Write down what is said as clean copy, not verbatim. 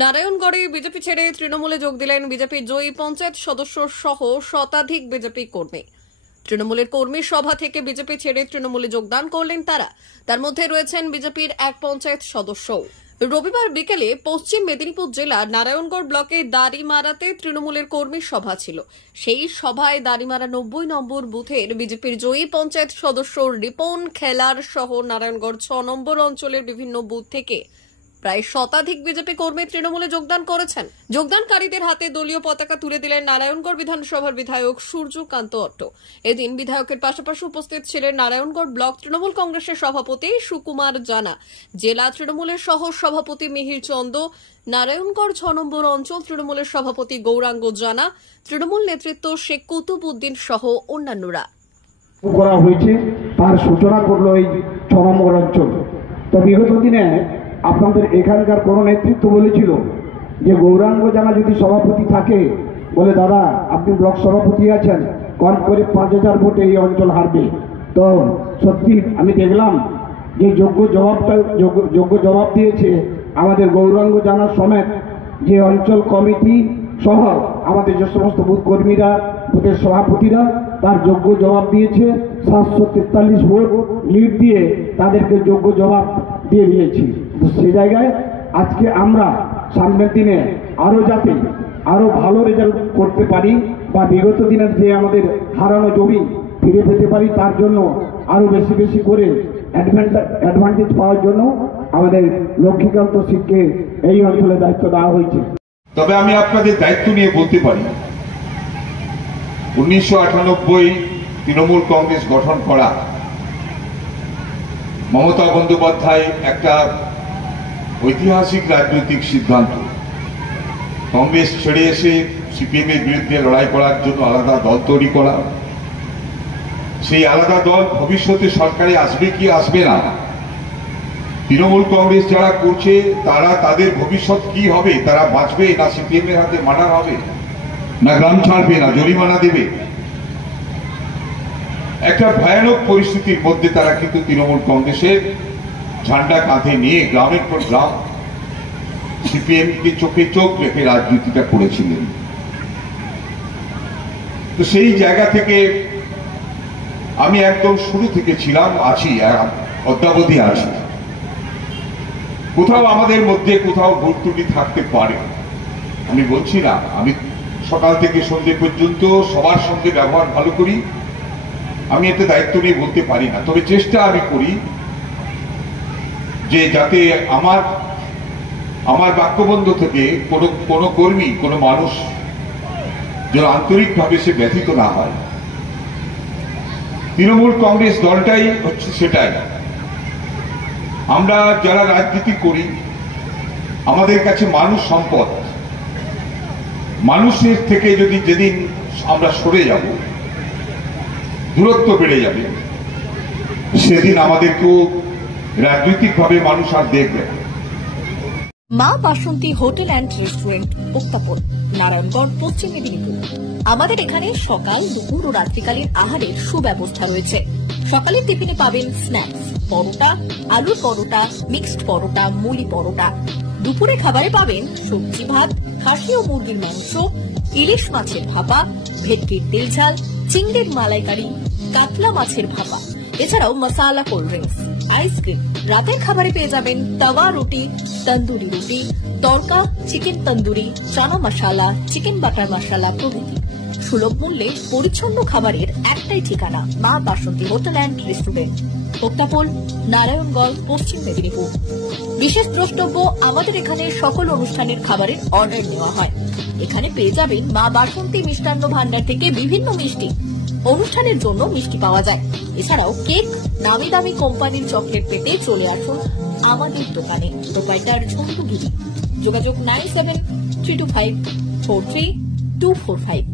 নারায়ণগড়ে BJP ছেড়ে তৃণমূলে যোগ দিলেন বিজেপির জয়ী পঞ্চায়েত সদস্য সহ শতাধিক বিজেপি কর্মী। তৃণমূলের কর্মী সভা থেকে বিজেপি ছেড়ে তৃণমূলে যোগদান করলেন তারা। তার মধ্যে রয়েছেন বিজেপির এক পঞ্চায়েত সদস্য। রবিবার বিকেলে পশ্চিম মেদিনীপুর জেলার নারায়ণগড় ব্লকে দাড়িমারাতে তৃণমূলের কর্মী সভা ছিল। সেই সভায় দাড়িমারা 90 নম্বর বুথের বিজেপির জয়ী পঞ্চায়েত সদস্য রিপন খেলার সহ নারায়ণগড় 6 নম্বর অঞ্চলের বিভিন্ন বুথ থেকে প্রায় শতাধিক বিজেপি কর্মী তৃণমূলে যোগদান করেছেন। যোগদানকারীদের হাতে দলীয় পতাকা তুলে দিলেন নারায়ণগড় বিধানসভার বিধায়ক সূর্যকান্ত অট্ট। এদিন বিধায়কের পাশাপাশি উপস্থিত ছিলেন নারায়ণগড় ব্লক তৃণমূল কংগ্রেসের সভাপতি সুকুমার জানা, জেলা তৃণমূলের সহ সভাপতি মিহির চন্দ, নারায়ণগড় 6 নম্বর অঞ্চল তৃণমূলের সভাপতি গৌরাঙ্গ জানা, তৃণমূল নেতৃত্ব শেখ কুতুব উদ্দিন সহ অন্যান্যরা। করা হয়েছে তার সূচনা করলো এই 6 নম্বর অঞ্চল। তো বিগত দিনে আপনাদের এখানকার কোনো নেতৃত্ব বলেছিল যে গৌরাঙ্গ জানা যদি সভাপতি থাকে, বলে দাদা আপনি ব্লক সভাপতি আছেন, কম করে 5000 ভোটে এই অঞ্চল হারবে। তো সত্যি আমি দেখলাম যে যোগ্য জবাব দিয়েছে আমাদের গৌরাঙ্গ জানা সমেত যে অঞ্চল কমিটি সহ আমাদের যে সমস্ত বুথ কর্মীরা, বুথের সভাপতিরা তার যোগ্য জবাব দিয়েছে। 743 ভোট লিড দিয়ে তাদেরকে যোগ্য জবাব দিয়ে দিয়েছি। সে জায়গায় আজকে আমরা সামনের দিনে যাতে আরো ভালো রেজাল্ট করতে পারি বা বিগত দিনের যে আমাদের হারানো জমি ফিরে পেতে পারি, তার জন্য আরো বেশি বেশি করে অ্যাডভান্টেজ পাওয়ার জন্য আমাদের লক্ষ্মীকান্ত সিংকে এই অঞ্চলে দায়িত্ব দেওয়া হয়েছে। তবে আমি আপনাদের দায়িত্ব নিয়ে বলতে পারি 1998 তৃণমূল কংগ্রেস গঠন করা মমতা বন্দ্যোপাধ্যায় একটা ঐতিহাসিক রাজনৈতিক সিদ্ধান্ত। কংগ্রেস ছেড়ে এসে সিপিএম এর বিরুদ্ধে লড়াই করার জন্য আলাদা দল তৈরি করা। সেই আলাদা দল ভবিষ্যতে সরকারে আসবে কি আসবে না, তৃণমূল কংগ্রেস যারা করছে তারা তাদের ভবিষ্যৎ কি হবে, তারা বাঁচবে না সিপিএম এর হাতে মার্ডার হবে, না গ্রাম ছাড়বে, না জরিমানা দেবে। একটা ভয়ানক পরিস্থিতির মধ্যে তারা কিন্তু তৃণমূল কংগ্রেসের ঝান্ডা কাঁধে নিয়ে গ্রামের পর গ্রাম সিপিএম কে চোখে চোখ রেখে রাজনীতিটা করেছিলেন। তো সেই জায়গা থেকে আমি একদম শুরু থেকে ছিলাম, আছি, অদ্যাবধি আছি। কোথাও আমাদের মধ্যে কোথাও ভুল ত্রুটি থাকতে পারে, আমি বলছি না। আমি সকাল থেকে সন্ধ্যে পর্যন্ত সবার সঙ্গে ব্যবহার ভালো করি, আমি এতে দায়িত্ব নিয়ে বলতে পারি না। তবে চেষ্টা আমি করি যে যাতে আমার বাক্যবন্ধ থেকে কোনো কর্মী, কোনো মানুষ যেন আন্তরিকভাবে সে ব্যথিত না হয়। তৃণমূল কংগ্রেস দলটাই হচ্ছে সেটাই। আমরা যারা রাজনীতি করি আমাদের কাছে মানুষ সম্পদ। মানুষের থেকে যদি যেদিন আমরা সরে যাব, দূরত্ব বেড়ে যাবে, সেদিন আমাদেরকেও রাজনৈতিকভাবে মানুষ আর দেখবে। মা বাসন্তী হোটেল অ্যান্ড রেস্টুরেন্ট, উত্তাপন, নারায়ণগড়, পশ্চিম মেদিনীপুর। আমাদের এখানে সকাল, দুপুর ও রাত্রিকালীন আহারের সুব্যবস্থা রয়েছে। সকালের টিফিনে পাবেন স্ন্যাক্স, পরোটা, আলুর পরোটা, মিক্সড পরোটা, মুলি পরোটা। দুপুরে খাবারে পাবেন সবজি ভাত, খাসি ও মুরগির মাংস, ইলিশ মাছের ভাপা, ভেটকির তেল ঝাল, চিংড়ির মালাইকারি, কাতলা মাছের ভাপা, এছাড়াও মশালা কোল্ড ড্রিঙ্কস, আইসক্রিম। রাতের খাবারে পেয়ে যাবেন তাওয়া রুটি, তন্দুরি রুটি, তড়কা, চিকেন তন্দুরি, চানা মশালা, চিকেন বাটার মশালা প্রভৃতি। সুলভ মূল্যে পরিচ্ছন্ন খাবারের একটাই ঠিকানা, মা বাসন্তী হোটেল অ্যান্ড রেস্টুরেন্ট, উত্তাপন, নারায়ণগড়, পশ্চিম মেদিনীপুর। বিশেষ দ্রষ্টব্য, আমাদের এখানে সকল অনুষ্ঠানের খাবারের অর্ডার নেওয়া হয়। এখানে পেয়ে যাবেন মা বাসন্তী মিষ্টান্ন ভান্ডার থেকে বিভিন্ন মিষ্টি। অনুষ্ঠানের জন্য মিষ্টি পাওয়া যায়। এছাড়াও কেক, নামি দামি কোম্পানির চকলেট পেতে চলে আসুন আমাদের দোকানে। প্রোপাইটার ঝন্টু গিরি। যোগাযোগ 9732543245।